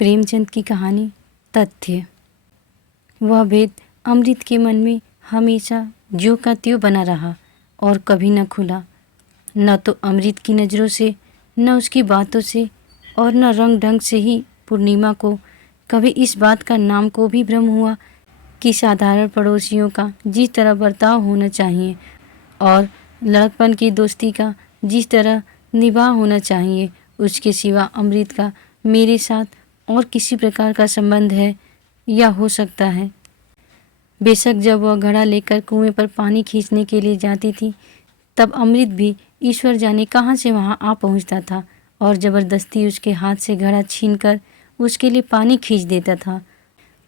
प्रेमचंद की कहानी तथ्य। वह भेद अमृत के मन में हमेशा ज्यों का त्यों बना रहा और कभी न खुला। न तो अमृत की नज़रों से, न उसकी बातों से और न रंग ढंग से ही पूर्णिमा को कभी इस बात का नाम को भी भ्रम हुआ कि साधारण पड़ोसियों का जिस तरह बर्ताव होना चाहिए और लड़कपन की दोस्ती का जिस तरह निभाव होना चाहिए, उसके सिवा अमृत का मेरे साथ और किसी प्रकार का संबंध है या हो सकता है। बेशक जब वह घड़ा लेकर कुएं पर पानी खींचने के लिए जाती थी, तब अमृत भी ईश्वर जाने कहाँ से वहाँ आ पहुँचता था और ज़बरदस्ती उसके हाथ से घड़ा छीनकर उसके लिए पानी खींच देता था।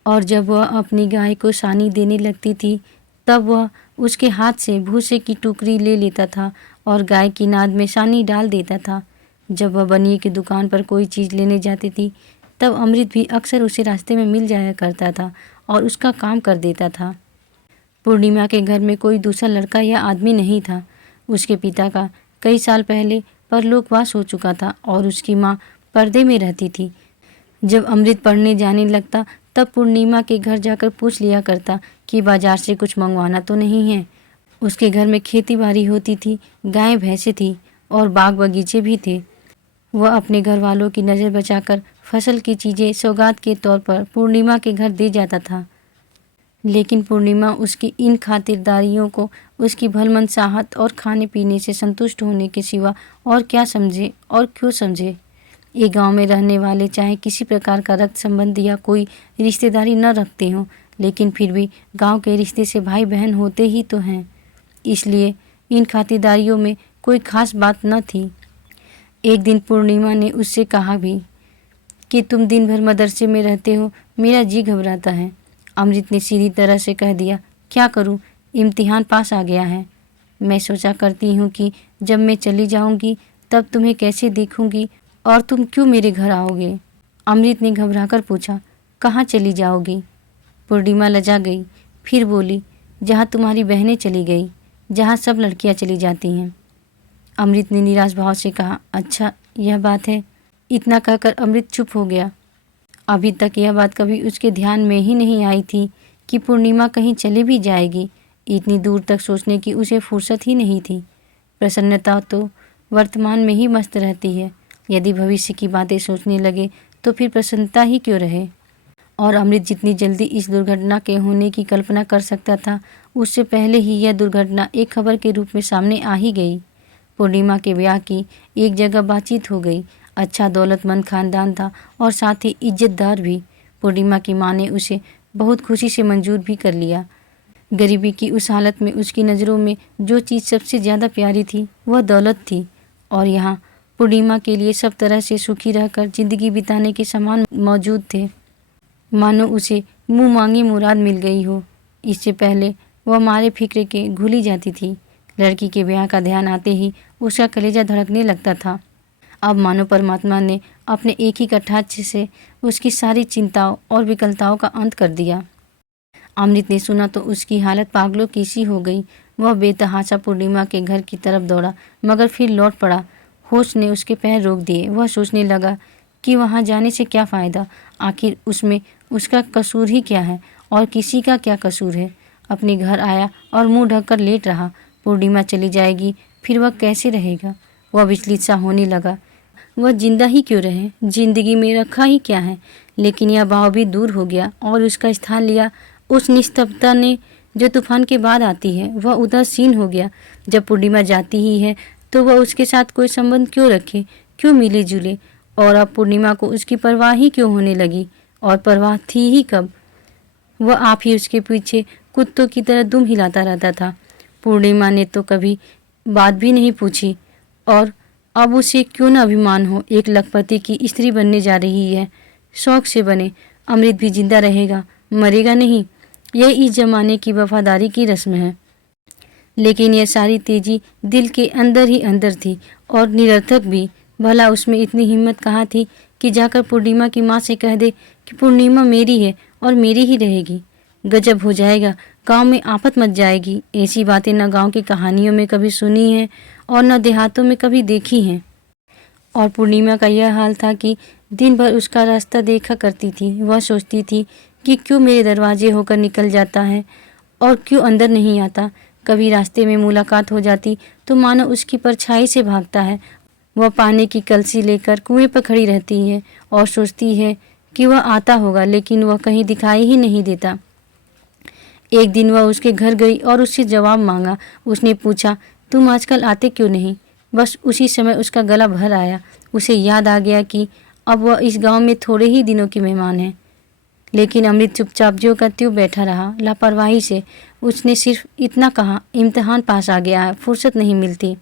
और जब वह अपनी गाय को सानी देने लगती थी, तब वह उसके हाथ से भूसे की टोकरी ले लेता था और गाय की नाद में सानी डाल देता था। जब वह बनिए की दुकान पर कोई चीज़ लेने जाती थी, तब अमृत भी अक्सर उसे रास्ते में मिल जाया करता था और उसका काम कर देता था। पूर्णिमा के घर में कोई दूसरा लड़का या आदमी नहीं था। उसके पिता का कई साल पहले परलोकवास हो चुका था और उसकी माँ पर्दे में रहती थी। जब अमृत पढ़ने जाने लगता, तब पूर्णिमा के घर जाकर पूछ लिया करता कि बाजार से कुछ मंगवाना तो नहीं है। उसके घर में खेती बाड़ी होती थी, गाय भैंसें थी और बाग बगीचे भी थे। वह अपने घर वालों की नज़र बचाकर फसल की चीज़ें सौगात के तौर पर पूर्णिमा के घर दे जाता था। लेकिन पूर्णिमा उसकी इन खातिरदारियों को उसकी भलमनसाहत और खाने पीने से संतुष्ट होने के सिवा और क्या समझे और क्यों समझे। ये गांव में रहने वाले चाहे किसी प्रकार का रक्त संबंध या कोई रिश्तेदारी न रखते हों, लेकिन फिर भी गांव के रिश्ते से भाई बहन होते ही तो हैं। इसलिए इन खातिरदारियों में कोई खास बात न थी। एक दिन पूर्णिमा ने उससे कहा भी कि तुम दिन भर मदरसे में रहते हो, मेरा जी घबराता है। अमृत ने सीधी तरह से कह दिया, क्या करूं, इम्तिहान पास आ गया है। मैं सोचा करती हूं कि जब मैं चली जाऊंगी तब तुम्हें कैसे देखूंगी और तुम क्यों मेरे घर आओगे। अमृत ने घबराकर पूछा, कहाँ चली जाओगी। पूर्णिमा लजा गई, फिर बोली, जहाँ तुम्हारी बहनें चली गई, जहाँ सब लड़कियाँ चली जाती हैं। अमृत ने निराश भाव से कहा, अच्छा यह बात है। इतना कहकर अमृत चुप हो गया। अभी तक यह बात कभी उसके ध्यान में ही नहीं आई थी कि पूर्णिमा कहीं चली भी जाएगी। इतनी दूर तक सोचने की उसे फुर्सत ही नहीं थी। प्रसन्नता तो वर्तमान में ही मस्त रहती है। यदि भविष्य की बातें सोचने लगे तो फिर प्रसन्नता ही क्यों रहे। और अमृत जितनी जल्दी इस दुर्घटना के होने की कल्पना कर सकता था, उससे पहले ही यह दुर्घटना एक खबर के रूप में सामने आ ही गई। पूर्णिमा के ब्याह की एक जगह बातचीत हो गई। अच्छा दौलतमंद खानदान था और साथ ही इज्जतदार भी। पूर्णिमा की माँ ने उसे बहुत खुशी से मंजूर भी कर लिया। गरीबी की उस हालत में उसकी नज़रों में जो चीज़ सबसे ज़्यादा प्यारी थी वह दौलत थी, और यहाँ पूर्णिमा के लिए सब तरह से सुखी रहकर ज़िंदगी बिताने के सामान मौजूद थे। मानो उसे मुँह मांगी मुराद मिल गई हो। इससे पहले वह मारे फिक्र के घुली जाती थी। लड़की के ब्याह का ध्यान आते ही उसका कलेजा धड़कने लगता था। अब मानो परमात्मा ने अपने एक ही कटाक्ष से उसकी सारी चिंताओं और विकलताओं का अंत कर दिया। अमृत ने सुना तो उसकी हालत पागलों की सी हो गई। वह बेतहाशा पूर्णिमा के घर की तरफ दौड़ा, मगर फिर लौट पड़ा। होश ने उसके पैर रोक दिए। वह सोचने लगा कि वहाँ जाने से क्या फ़ायदा, आखिर उसमें उसका कसूर ही क्या है और किसी का क्या कसूर है। अपने घर आया और मुंह ढककर लेट रहा। पूर्णिमा चली जाएगी, फिर वह कैसे रहेगा। वह विचलित सा होने लगा। वह जिंदा ही क्यों रहे, जिंदगी में रखा ही क्या है। लेकिन यह भाव भी दूर हो गया और उसका स्थान लिया उस निस्तब्धता ने जो तूफान के बाद आती है। वह उदासीन हो गया। जब पूर्णिमा जाती ही है तो वह उसके साथ कोई संबंध क्यों रखे, क्यों मिले जुले। और अब पूर्णिमा को उसकी परवाह ही क्यों होने लगी, और परवाह थी ही कब। वह आप ही उसके पीछे कुत्तों की तरह दुम हिलाता रहता था। पूर्णिमा ने तो कभी बात भी नहीं पूछी, और अब उसे क्यों न अभिमान हो, एक लखपति की स्त्री बनने जा रही है। शौक से बने, अमृत भी जिंदा रहेगा, मरेगा नहीं। यह इस जमाने की वफादारी की रस्म है। लेकिन यह सारी तेजी दिल के अंदर ही अंदर थी और निरर्थक भी। भला उसमें इतनी हिम्मत कहाँ थी कि जाकर पूर्णिमा की माँ से कह दे कि पूर्णिमा मेरी है और मेरी ही रहेगी। गजब हो जाएगा, गांव में आफत मच जाएगी। ऐसी बातें न गांव की कहानियों में कभी सुनी हैं और न देहातों में कभी देखी हैं। और पूर्णिमा का यह हाल था कि दिन भर उसका रास्ता देखा करती थी। वह सोचती थी कि क्यों मेरे दरवाजे होकर निकल जाता है और क्यों अंदर नहीं आता। कभी रास्ते में मुलाकात हो जाती तो मानो उसकी परछाई से भागता है। वह पानी की कलसी लेकर कुएं पर खड़ी रहती है और सोचती है कि वह आता होगा, लेकिन वह कहीं दिखाई ही नहीं देता। एक दिन वह उसके घर गई और उससे जवाब मांगा। उसने पूछा, तुम आजकल आते क्यों नहीं? बस उसी समय उसका गला भर आया। उसे याद आ गया कि अब वह इस गांव में थोड़े ही दिनों की मेहमान है। लेकिन अमृत चुपचाप ज्यों का त्यों बैठा रहा, लापरवाही से। उसने सिर्फ इतना कहा, इम्तिहान पास आ गया है, फुर्सत नहीं मिलती।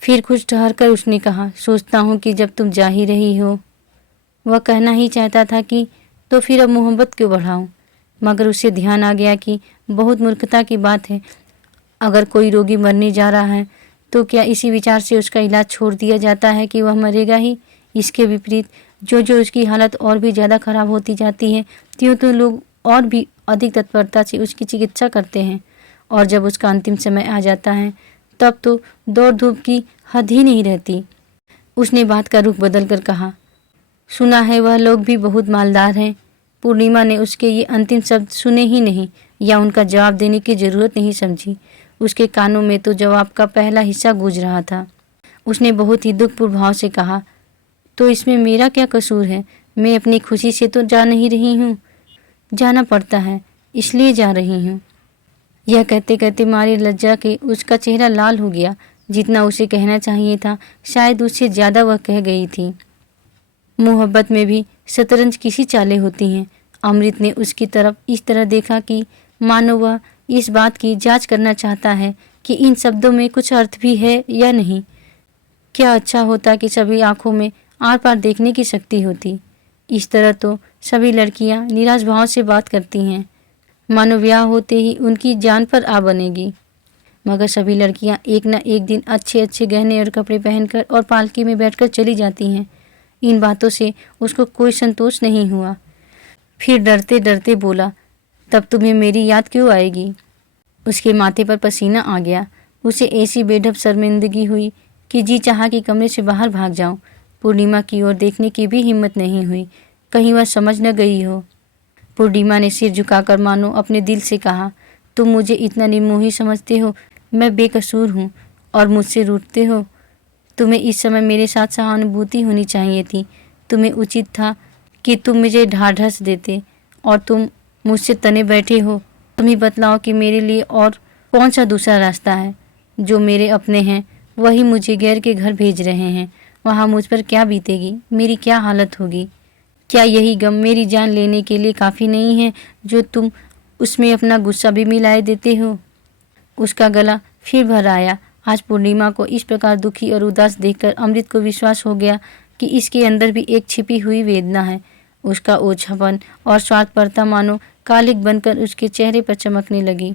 फिर कुछ ठहर कर उसने कहा, सोचता हूँ कि जब तुम जा ही रही हो। वह कहना ही चाहता था कि तो फिर अब मोहब्बत क्यों बढ़ाऊँ, मगर उसे ध्यान आ गया कि बहुत मूर्खता की बात है। अगर कोई रोगी मरने जा रहा है तो क्या इसी विचार से उसका इलाज छोड़ दिया जाता है कि वह मरेगा ही? इसके विपरीत जो जो उसकी हालत और भी ज़्यादा खराब होती जाती है, त्यों तो लोग और भी अधिक तत्परता से उसकी चिकित्सा करते हैं। और जब उसका अंतिम समय आ जाता है तब तो दौड़ धूप की हद ही नहीं रहती। उसने बात का रुख बदल कर कहा, सुना है वह लोग भी बहुत मालदार हैं। पूर्णिमा ने उसके ये अंतिम शब्द सुने ही नहीं या उनका जवाब देने की ज़रूरत नहीं समझी। उसके कानों में तो जवाब का पहला हिस्सा गूंज रहा था। उसने बहुत ही दुखपूर्ण भाव से कहा, तो इसमें मेरा क्या कसूर है? मैं अपनी खुशी से तो जा नहीं रही हूँ। जाना पड़ता है इसलिए जा रही हूँ। यह कहते कहते मारे लज्जा के उसका चेहरा लाल हो गया। जितना उसे कहना चाहिए था शायद उससे ज़्यादा वह कह गई थी। मोहब्बत में भी शतरंज की सी चालें होती हैं। अमृत ने उसकी तरफ इस तरह देखा कि मानो वह इस बात की जांच करना चाहता है कि इन शब्दों में कुछ अर्थ भी है या नहीं। क्या अच्छा होता कि सभी आंखों में आर पार देखने की शक्ति होती। इस तरह तो सभी लड़कियां निराश भाव से बात करती हैं, मानो ब्याह होते ही उनकी जान पर आ बनेगी। मगर सभी लड़कियां एक न एक दिन अच्छे अच्छे गहने और कपड़े पहनकर और पालकी में बैठकर चली जाती हैं। इन बातों से उसको कोई संतोष नहीं हुआ। फिर डरते डरते बोला, तब तुम्हें मेरी याद क्यों आएगी? उसके माथे पर पसीना आ गया। उसे ऐसी बेढब शर्मिंदगी हुई कि जी चाहा कि कमरे से बाहर भाग जाऊं। पूर्णिमा की ओर देखने की भी हिम्मत नहीं हुई, कहीं वह समझ न गई हो। पूर्णिमा ने सिर झुकाकर मानो अपने दिल से कहा, तुम मुझे इतना निर्मोही समझते हो? मैं बेकसूर हूँ और मुझसे रूठते हो? तुम्हें इस समय मेरे साथ सहानुभूति होनी चाहिए थी। तुम्हें उचित था कि तुम मुझे ढाढ़स देते, और तुम मुझसे तने बैठे हो। तुम ही बतलाओ कि मेरे लिए और कौन सा दूसरा रास्ता है? जो मेरे अपने हैं वही मुझे गैर के घर भेज रहे हैं। वहाँ मुझ पर क्या बीतेगी, मेरी क्या हालत होगी? क्या यही गम मेरी जान लेने के लिए काफ़ी नहीं है जो तुम उसमें अपना गुस्सा भी मिलाए देते हो? उसका गला फिर भर आया। आज पूर्णिमा को इस प्रकार दुखी और उदास देखकर अमृत को विश्वास हो गया कि इसके अंदर भी एक छिपी हुई वेदना है। उसका ओछापन और स्वार्थपरता मानो कालिक बनकर उसके चेहरे पर चमकने लगी।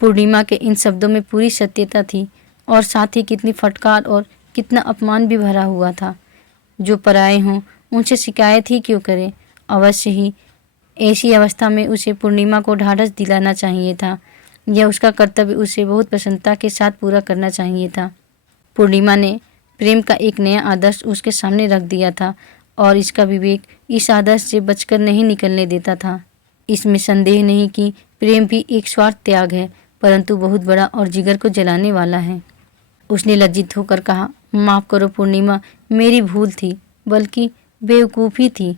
पूर्णिमा के इन शब्दों में पूरी सत्यता थी और साथ ही कितनी फटकार और कितना अपमान भी भरा हुआ था। जो पराए हों उनसे शिकायत ही क्यों करे? अवश्य ही ऐसी अवस्था में उसे पूर्णिमा को ढाढ़स दिलाना चाहिए था। यह उसका कर्तव्य उसे बहुत प्रसन्नता के साथ पूरा करना चाहिए था। पूर्णिमा ने प्रेम का एक नया आदर्श उसके सामने रख दिया था और इसका विवेक इस आदर्श से बचकर नहीं निकलने देता था। इसमें संदेह नहीं कि प्रेम भी एक स्वार्थ त्याग है, परंतु बहुत बड़ा और जिगर को जलाने वाला है। उसने लज्जित होकर कहा, माफ़ करो पूर्णिमा, मेरी भूल थी, बल्कि बेवकूफ़ी थी।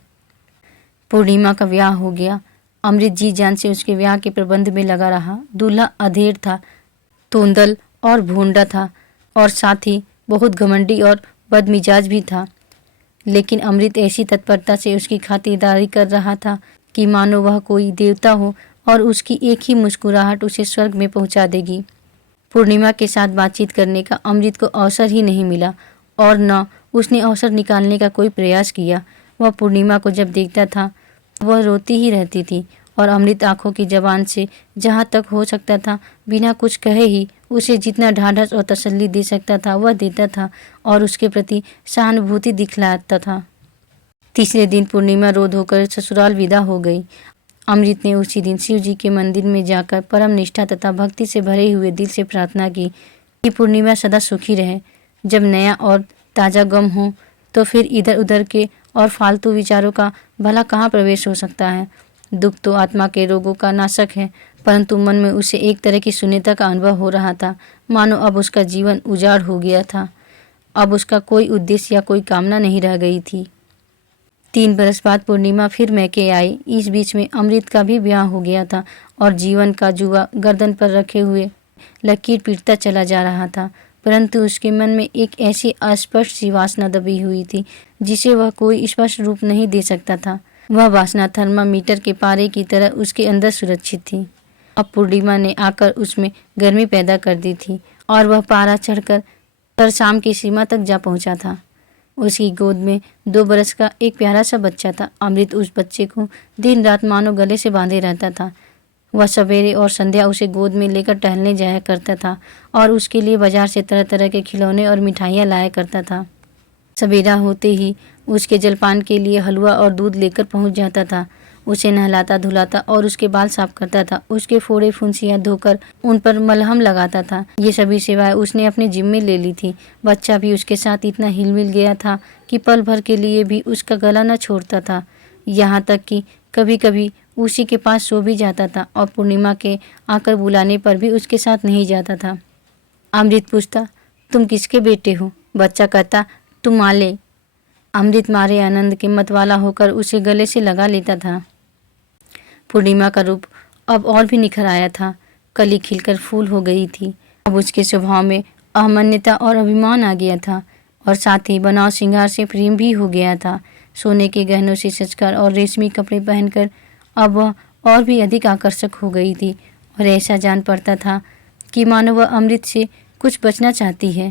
पूर्णिमा का ब्याह हो गया। अमृत जी जान से उसके ब्याह के प्रबंध में लगा रहा। दूल्हा अधेड़ था, तोंदल और भोंडा था और साथ ही बहुत घमंडी और बदमिजाज भी था। लेकिन अमृत ऐसी तत्परता से उसकी खातिरदारी कर रहा था कि मानो वह कोई देवता हो और उसकी एक ही मुस्कुराहट उसे स्वर्ग में पहुंचा देगी। पूर्णिमा के साथ बातचीत करने का अमृत को अवसर ही नहीं मिला और न उसने अवसर निकालने का कोई प्रयास किया। वह पूर्णिमा को जब देखता था वह रोती ही रहती थी और अमृत आंखों की जबान से जहाँ तक हो सकता था बिना कुछ कहे ही उसे जितना ढाढ़स और तसल्ली दे सकता था वह देता था और उसके प्रति सहानुभूति दिखलाता था। तीसरे दिन पूर्णिमा रो धोकर ससुराल विदा हो गई। अमृत ने उसी दिन शिव जी के मंदिर में जाकर परम निष्ठा तथा भक्ति से भरे हुए दिल से प्रार्थना की कि पूर्णिमा सदा सुखी रहे। जब नया और ताज़ा गम हो तो फिर इधर उधर के और फालतू विचारों का भला कहाँ प्रवेश हो सकता है। दुख तो आत्मा के रोगों का नाशक है, परंतु मन में उसे एक तरह की शून्यता का अनुभव हो रहा था, मानो अब उसका जीवन उजाड़ हो गया था। अब उसका कोई उद्देश्य या कोई कामना नहीं रह गई थी। 3 बरस बाद पूर्णिमा फिर मैके आई। इस बीच में अमृत का भी ब्याह हो गया था और जीवन का जुआ गर्दन पर रखे हुए लकीर पीटता चला जा रहा था, परंतु उसके मन में एक ऐसी अस्पष्ट सी वासना दबी हुई थी जिसे वह कोई स्पष्ट रूप नहीं दे सकता था। वह वासना थर्मामीटर के पारे की तरह उसके अंदर सुरक्षित थी। अब पूर्णिमा ने आकर उसमें गर्मी पैदा कर दी थी और वह पारा चढ़कर तर शाम की सीमा तक जा पहुंचा था। उसकी गोद में 2 बरस का एक प्यारा सा बच्चा था। अमृत उस बच्चे को दिन रात मानो गले से बांधे रहता था। वह सवेरे और संध्या उसे गोद में लेकर टहलने जाया करता था और उसके लिए बाजार से तरह तरह के खिलौने और मिठाइयाँ लाया करता था। सवेरा होते ही उसके जलपान के लिए हलवा और दूध लेकर पहुंच जाता था। उसे नहलाता धुलाता और उसके बाल साफ करता था। उसके फोड़े फुंसियाँ धोकर उन पर मलहम लगाता था। ये सभी सेवाएं उसने अपने जिम्मे ले ली थी। बच्चा भी उसके साथ इतना हिल मिल गया था कि पल भर के लिए भी उसका गला न छोड़ता था। यहाँ तक कि कभी कभी उसी के पास सो भी जाता था और पूर्णिमा के आकर बुलाने पर भी उसके साथ नहीं जाता था। अमृत पूछता, तुम किसके बेटे हो? बच्चा कहता, तुम माले। अमृत मारे आनंद के मतवाला होकर उसे गले से लगा लेता था। पूर्णिमा का रूप अब और भी निखर आया था। कली खिलकर फूल हो गई थी। अब उसके स्वभाव में अहमन्यता और अभिमान आ गया था और साथ ही बनाव श्रृंगार से प्रेम भी हो गया था। सोने के गहनों से सजकर और रेशमी कपड़े पहनकर अब वह और भी अधिक आकर्षक हो गई थी और ऐसा जान पड़ता था कि मानो वह अमृत से कुछ बचना चाहती है।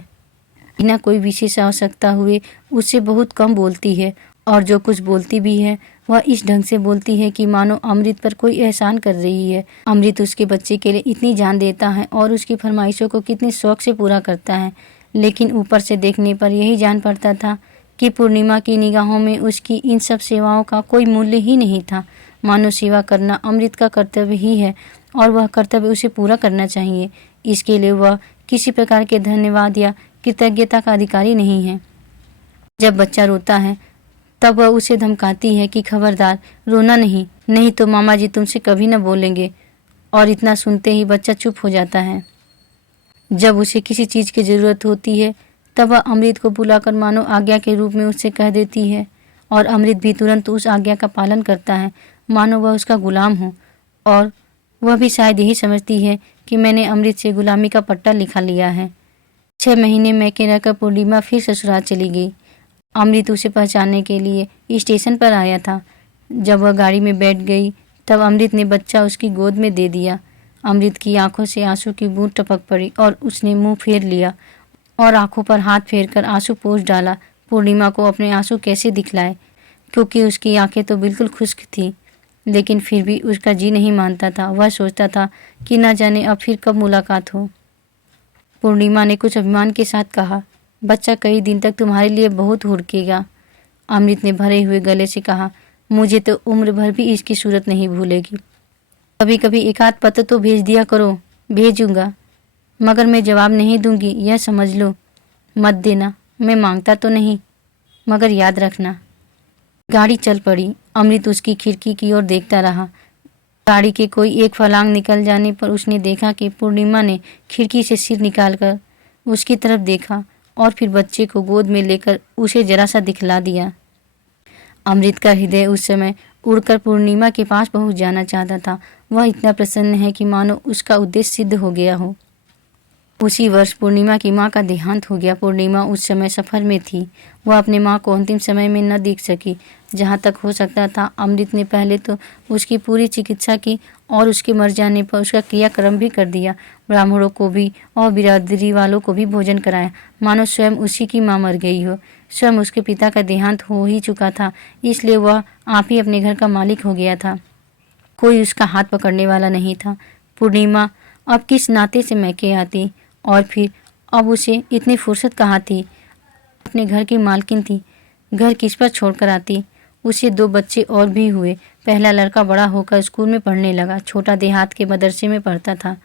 बिना कोई विशेष आवश्यकता हुए उससे बहुत कम बोलती है और जो कुछ बोलती भी है वह इस ढंग से बोलती है कि मानो अमृत पर कोई एहसान कर रही है। अमृत उसके बच्चे के लिए इतनी जान देता है और उसकी फरमाइशों को कितने शौक से पूरा करता है, लेकिन ऊपर से देखने पर यही जान पड़ता था कि पूर्णिमा की निगाहों में उसकी इन सब सेवाओं का कोई मूल्य ही नहीं था। मानो सेवा करना अमृत का कर्तव्य ही है और वह कर्तव्य उसे पूरा करना चाहिए। इसके लिए वह किसी प्रकार के धन्यवाद या कृतज्ञता का अधिकारी नहीं है। जब बच्चा रोता है तब वह उसे धमकाती है कि खबरदार रोना नहीं तो मामा जी तुमसे कभी न बोलेंगे, और इतना सुनते ही बच्चा चुप हो जाता है। जब उसे किसी चीज़ की ज़रूरत होती है तब वह अमृत को बुलाकर मानो आज्ञा के रूप में उससे कह देती है और अमृत भी तुरंत उस आज्ञा का पालन करता है, मानो वह उसका गुलाम हो। और वह भी शायद यही समझती है कि मैंने अमृत से गुलामी का पट्टा लिखा लिया है। 6 महीने मैके रहकर पूर्णिमा फिर ससुराल चली गई। अमृत उसे पहचानने के लिए स्टेशन पर आया था। जब वह गाड़ी में बैठ गई तब अमृत ने बच्चा उसकी गोद में दे दिया। अमृत की आंखों से आंसू की बूंद टपक पड़ी और उसने मुंह फेर लिया और आंखों पर हाथ फेरकर आंसू पोंछ डाला। पूर्णिमा को अपने आंसू कैसे दिखलाए, क्योंकि उसकी आंखें तो बिल्कुल खुश्क थी, लेकिन फिर भी उसका जी नहीं मानता था। वह सोचता था कि न जाने अब फिर कब मुलाकात हो। पूर्णिमा ने कुछ अभिमान के साथ कहा, बच्चा कई दिन तक तुम्हारे लिए बहुत हुड़केगा। अमृत ने भरे हुए गले से कहा, मुझे तो उम्र भर भी इसकी सूरत नहीं भूलेगी। कभी कभी एक आध पत्र तो भेज दिया करो। भेजूंगा, मगर मैं जवाब नहीं दूंगी, यह समझ लो। मत देना, मैं मांगता तो नहीं, मगर याद रखना। गाड़ी चल पड़ी। अमृत उसकी खिड़की की ओर देखता रहा। गाड़ी के कोई एक फलांग निकल जाने पर उसने देखा कि पूर्णिमा ने खिड़की से सिर निकालकर उसकी तरफ देखा और फिर बच्चे को गोद में लेकर उसे जरा सा दिखला दिया। अमृत का हृदय उस समय उड़कर पूर्णिमा के पास पहुंच जाना चाहता था। वह इतना प्रसन्न है कि मानो उसका उद्देश्य सिद्ध हो गया हो। उसी वर्ष पूर्णिमा की मां का देहांत हो गया। पूर्णिमा उस समय सफ़र में थी। वह अपने मां को अंतिम समय में न देख सकी। जहाँ तक हो सकता था अमृत ने पहले तो उसकी पूरी चिकित्सा की और उसके मर जाने पर उसका क्रियाक्रम भी कर दिया। ब्राह्मणों को भी और बिरादरी वालों को भी भोजन कराया, मानो स्वयं उसी की माँ मर गई हो। स्वयं उसके पिता का देहांत हो ही चुका था, इसलिए वह आप ही अपने घर का मालिक हो गया था। कोई उसका हाथ पकड़ने वाला नहीं था। पूर्णिमा अब किस नाते से मैके आती, और फिर अब उसे इतनी फुर्सत कहाँ थी। अपने घर की मालकिन थी, घर किस पर छोड़कर आती। उसे 2 बच्चे और भी हुए। पहला लड़का बड़ा होकर स्कूल में पढ़ने लगा, छोटा देहात के मदरसे में पढ़ता था।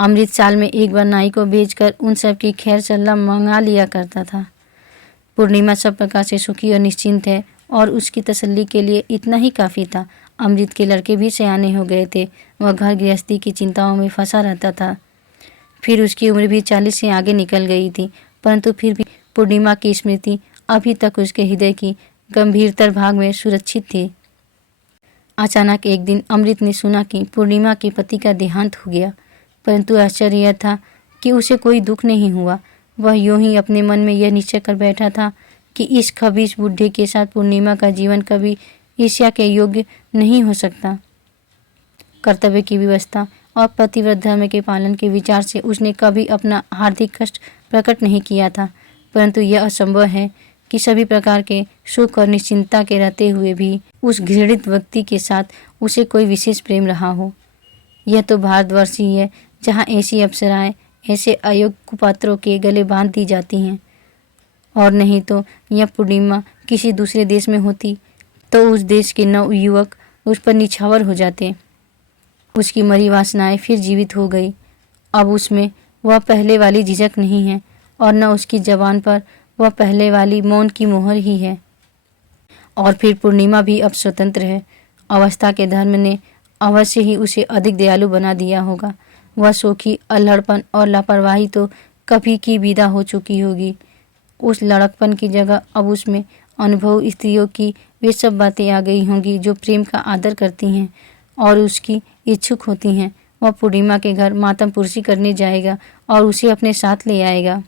अमृत साल में एक बार नाई को भेजकर उन सब की खैर सल्ला मंगा लिया करता था। पूर्णिमा सब प्रकार से सुखी और निश्चिंत है। और उसकी तसल्ली के लिए इतना ही काफ़ी था। अमृत के लड़के भी सयाने हो गए थे। वह घर गृहस्थी की चिंताओं में फंसा रहता था। फिर उसकी उम्र भी 40 से आगे निकल गई थी, परंतु फिर भी पूर्णिमा की स्मृति अभी तक उसके हृदय की गंभीरतर भाग में सुरक्षित थी। अचानक एक दिन अमृत ने सुना कि पूर्णिमा के पति का देहांत हो गया, परंतु आश्चर्य यह था कि उसे कोई दुख नहीं हुआ। वह यूं ही अपने मन में यह निश्चय कर बैठा था कि इस खबीस बुढ़े के साथ पूर्णिमा का जीवन कभी ईर्ष्या के योग्य नहीं हो सकता। कर्तव्य की व्यवस्था और पतिव्रत धर्म के पालन के विचार से उसने कभी अपना हार्दिक कष्ट प्रकट नहीं किया था, परंतु यह असंभव है कि सभी प्रकार के सुख और निश्चिंतता के रहते हुए भी उस घृणित व्यक्ति के साथ उसे कोई विशेष प्रेम रहा हो। यह तो भारतवर्ष ही है जहाँ ऐसी अप्सराएं ऐसे अयोग्य कुपात्रों के गले बांध दी जाती हैं, और नहीं तो यह पूर्णिमा किसी दूसरे देश में होती तो उस देश के नवयुवक उस पर निछावर हो जाते। उसकी मरी वासनाएं फिर जीवित हो गई। अब उसमें वह पहले वाली झिझक नहीं है और न उसकी जबान पर वह पहले वाली मौन की मोहर ही है। और फिर पूर्णिमा भी अब स्वतंत्र है। अवस्था के धर्म ने अवश्य ही उसे अधिक दयालु बना दिया होगा। वह शोखी अल्हड़पन और लापरवाही तो कभी की विदा हो चुकी होगी। उस लड़कपन की जगह अब उसमें अनुभव स्त्रियों की वे सब बातें आ गई होंगी जो प्रेम का आदर करती हैं और उसकी इच्छुक होती हैं। वह पूर्णिमा के घर मातम पुरसी करने जाएगा और उसे अपने साथ ले आएगा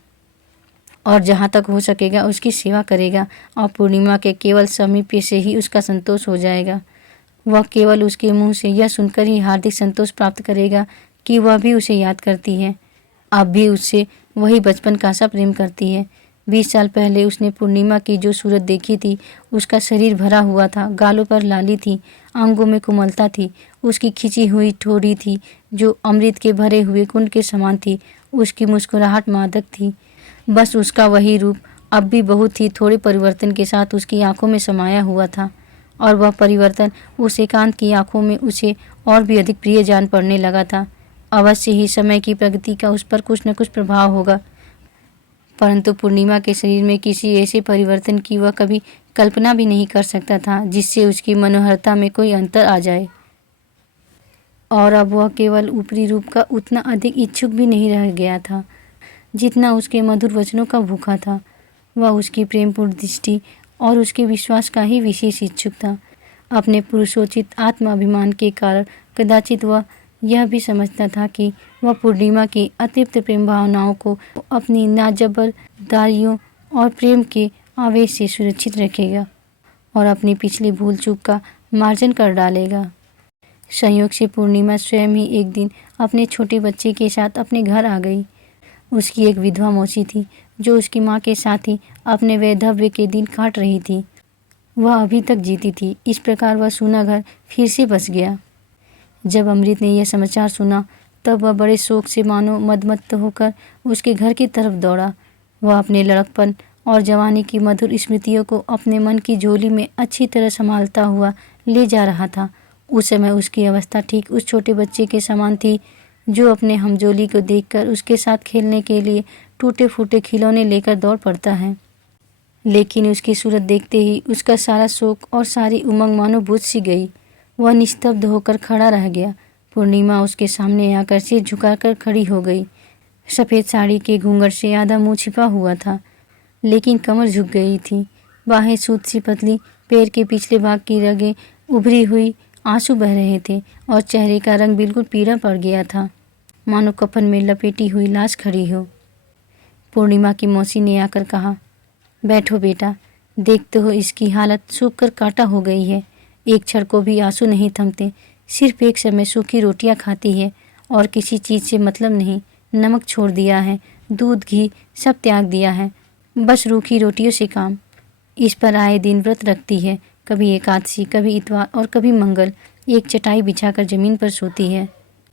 और जहाँ तक हो सकेगा उसकी सेवा करेगा, और पूर्णिमा के केवल समीप्य से ही उसका संतोष हो जाएगा। वह केवल उसके मुंह से यह सुनकर ही हार्दिक संतोष प्राप्त करेगा कि वह भी उसे याद करती है, अब भी उससे वही बचपन का सा प्रेम करती है। 20 साल पहले उसने पूर्णिमा की जो सूरत देखी थी, उसका शरीर भरा हुआ था, गालों पर लाली थी, अंगों में कोमलता थी, उसकी खिंची हुई ठोड़ी थी जो अमृत के भरे हुए कुंड के समान थी, उसकी मुस्कुराहट मादक थी। बस उसका वही रूप अब भी बहुत ही थोड़े परिवर्तन के साथ उसकी आंखों में समाया हुआ था, और वह परिवर्तन उस एकांत की आंखों में उसे और भी अधिक प्रिय जान पड़ने लगा था। अवश्य ही समय की प्रगति का उस पर कुछ न कुछ प्रभाव होगा, परंतु पूर्णिमा के शरीर में किसी ऐसे परिवर्तन की वह कभी कल्पना भी नहीं कर सकता था जिससे उसकी मनोहरता में कोई अंतर आ जाए। और अब वह केवल ऊपरी रूप का उतना अधिक इच्छुक भी नहीं रह गया था जितना उसके मधुर वचनों का भूखा था। वह उसकी प्रेमपूर्ण दृष्टि और उसके विश्वास का ही विशेष इच्छुक था। अपने पुरुषोचित आत्माभिमान के कारण कदाचित वह यह भी समझता था कि वह पूर्णिमा की अतृप्त प्रेम भावनाओं को अपनी नाजबरदारियों और प्रेम के आवेश से सुरक्षित रखेगा और अपनी पिछली भूल चूक का मार्जन कर डालेगा। संयोग से पूर्णिमा स्वयं ही एक दिन अपने छोटे बच्चे के साथ अपने घर आ गई। उसकी एक विधवा मौसी थी जो उसकी माँ के साथ ही अपने वैधव्य के दिन काट रही थी। वह अभी तक जीती थी। इस प्रकार वह सूना घर फिर से बस गया। जब अमृत ने यह समाचार सुना तब वह बड़े शोक से मानो मदमत्त होकर उसके घर की तरफ दौड़ा। वह अपने लड़कपन और जवानी की मधुर स्मृतियों को अपने मन की झोली में अच्छी तरह संभालता हुआ ले जा रहा था। उस समय उसकी अवस्था ठीक उस छोटे बच्चे के समान थी जो अपने हमजोली को देखकर उसके साथ खेलने के लिए टूटे फूटे खिलौने लेकर दौड़ पड़ता है। लेकिन उसकी सूरत देखते ही उसका सारा शोक और सारी उमंग मानो बुझ सी गई। वह निस्तब्ध होकर खड़ा रह गया। पूर्णिमा उसके सामने आकर सिर झुकाकर खड़ी हो गई। सफ़ेद साड़ी के घूंघट से आधा मुंह छिपा हुआ था, लेकिन कमर झुक गई थी। बाहें सूत सी पतली, पैर के पिछले भाग की रगें उभरी हुई, आंसू बह रहे थे और चेहरे का रंग बिल्कुल पीला पड़ गया था, मानो कफन में लपेटी हुई लाश खड़ी हो। पूर्णिमा की मौसी ने आकर कहा, बैठो बेटा, देखते हो इसकी हालत सूख कर कांटा हो गई है। एक क्षण को भी आंसू नहीं थमते, सिर्फ एक समय सूखी रोटियां खाती है और किसी चीज़ से मतलब नहीं। नमक छोड़ दिया है, दूध घी सब त्याग दिया है, बस रूखी रोटियों से काम। इस पर आए दिन व्रत रखती है, कभी एकादशी, कभी इतवार और कभी मंगल। एक चटाई बिछाकर ज़मीन पर सोती है,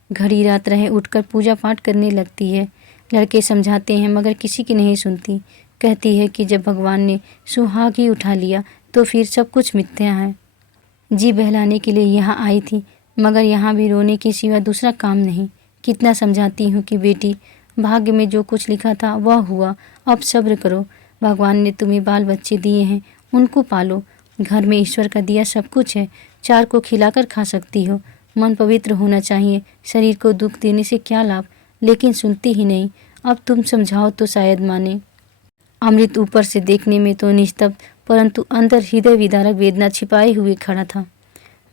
घड़ी रात रहे उठकर पूजा पाठ करने लगती है। लड़के समझाते हैं मगर किसी की नहीं सुनती। कहती है कि जब भगवान ने सुहाग ही उठा लिया तो फिर सब कुछ मिथ्या है। जी बहलाने के लिए यहाँ आई थी, मगर यहाँ भी रोने के सिवा दूसरा काम नहीं। कितना समझाती हूँ कि बेटी, भाग्य में जो कुछ लिखा था वह हुआ, अब सब्र करो। भगवान ने तुम्हें बाल बच्चे दिए हैं, उनको पालो, घर में ईश्वर का दिया सब कुछ है, 4 को खिलाकर खा सकती हो। मन पवित्र होना चाहिए, शरीर को दुख देने से क्या लाभ। लेकिन सुनती ही नहीं। अब तुम समझाओ तो शायद माने। अमृत ऊपर से देखने में तो निस्तब्ध, परंतु अंदर हृदय विदारक वेदना छिपाए हुए खड़ा था।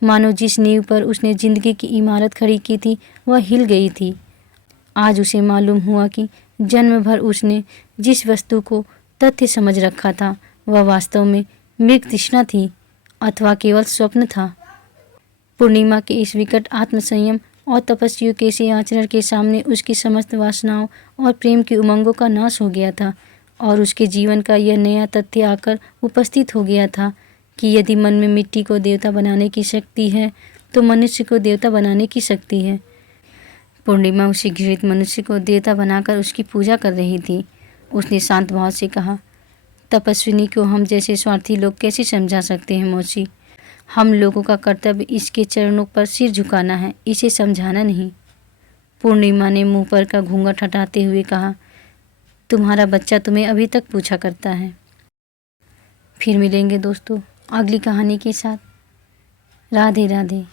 मानो जिस नींव पर उसने जिंदगी की इमारत खड़ी की थी वह हिल गई थी। आज उसे मालूम हुआ कि जन्म भर उसने जिस वस्तु को तथ्य समझ रखा था वह वास्तव में मृग तृष्णा थी अथवा केवल स्वप्न था। पूर्णिमा के इस विकट आत्मसंयम और तपस्वियों के इसी आचरण के सामने उसकी समस्त वासनाओं और प्रेम की उमंगों का नाश हो गया था और उसके जीवन का यह नया तथ्य आकर उपस्थित हो गया था कि यदि मन में मिट्टी को देवता बनाने की शक्ति है तो मनुष्य को देवता बनाने की शक्ति है। पूर्णिमा उसी घृणित मनुष्य को देवता बनाकर उसकी पूजा कर रही थी। उसने शांत भाव से कहा, तपस्विनी को हम जैसे स्वार्थी लोग कैसे समझा सकते हैं मौसी। हम लोगों का कर्तव्य इसके चरणों पर सिर झुकाना है, इसे समझाना नहीं। पूर्णिमा ने मुंह पर का घूंघट हटाते हुए कहा, तुम्हारा बच्चा तुम्हें अभी तक पूछा करता है। फिर मिलेंगे दोस्तों अगली कहानी के साथ। राधे राधे।